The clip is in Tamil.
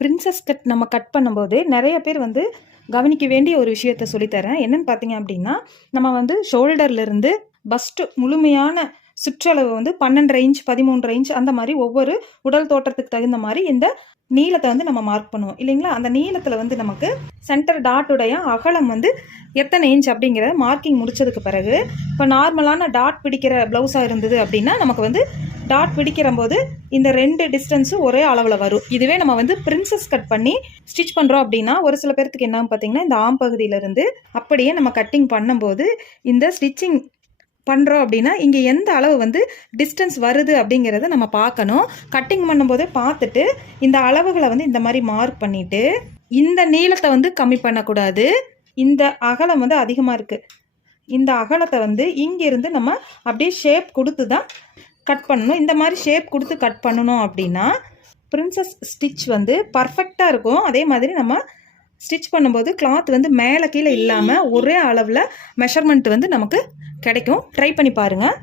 பிரின்சஸ் கட் நம்ம கட் பண்ணும்போது நிறைய பேர் வந்து கவனிக்க வேண்டிய ஒரு விஷயத்த சொல்லித்தரேன். என்னன்னு பார்த்தீங்க அப்படின்னா, நம்ம வந்து ஷோல்டர்லேருந்து பஸ்ட்டு முழுமையான சுற்றளவு வந்து 12.5 இன்ச் 13 இன்ச் அந்த மாதிரி ஒவ்வொரு உடல் தோற்றத்துக்கு தகுந்த மாதிரி இந்த நீளத்தை வந்து நம்ம மார்க் பண்ணுவோம் இல்லைங்களா. அந்த நீளத்தில் வந்து நமக்கு சென்டர் டாட்டுடைய அகலம் வந்து எத்தனை இன்ச் அப்படிங்கிற மார்க்கிங் முடிச்சதுக்கு பிறகு, இப்போ நார்மலான டாட் பிடிக்கிற ப்ளவுஸாக இருந்தது அப்படின்னா நமக்கு வந்து டாட் பிடிக்கிற போது இந்த 2 டிஸ்டன்ஸும் ஒரே அளவில் வரும். இதுவே நம்ம வந்து பிரின்சஸ் கட் பண்ணி ஸ்டிச் பண்ணுறோம் அப்படின்னா ஒரு சில பேர்த்துக்கு என்ன பார்த்தீங்கன்னா, இந்த ஆம் பகுதியிலேருந்து அப்படியே நம்ம கட்டிங் பண்ணும்போது இந்த ஸ்டிச்சிங் பண்ணுறோம் அப்படின்னா இங்கே எந்த அளவு வந்து டிஸ்டன்ஸ் வருது அப்படிங்கிறத நம்ம பார்க்கணும். கட்டிங் பண்ணும்போதே பார்த்துட்டு இந்த அளவுகளை வந்து இந்த மாதிரி மார்க் பண்ணிவிட்டு இந்த நீளத்தை வந்து கம்மி பண்ணக்கூடாது. இந்த அகலம் வந்து அதிகமாக இருக்குது, இந்த அகலத்தை வந்து இங்கேருந்து நம்ம அப்படியே ஷேப் கொடுத்து தான் கட் பண்ணணும். இந்த மாதிரி ஷேப் கொடுத்து கட் பண்ணணும் அப்படின்னா பிரின்சஸ் ஸ்டிச் வந்து பர்ஃபெக்டாக இருக்கும். அதே மாதிரி நம்ம ஸ்டிச் பண்ணும்போது கிளாத் வந்து மேலே கீழே இல்லாமல் ஒரே அளவில் மெஷர்மெண்ட் வந்து நமக்கு கிடைக்கும். ட்ரை பண்ணி பாருங்கள்.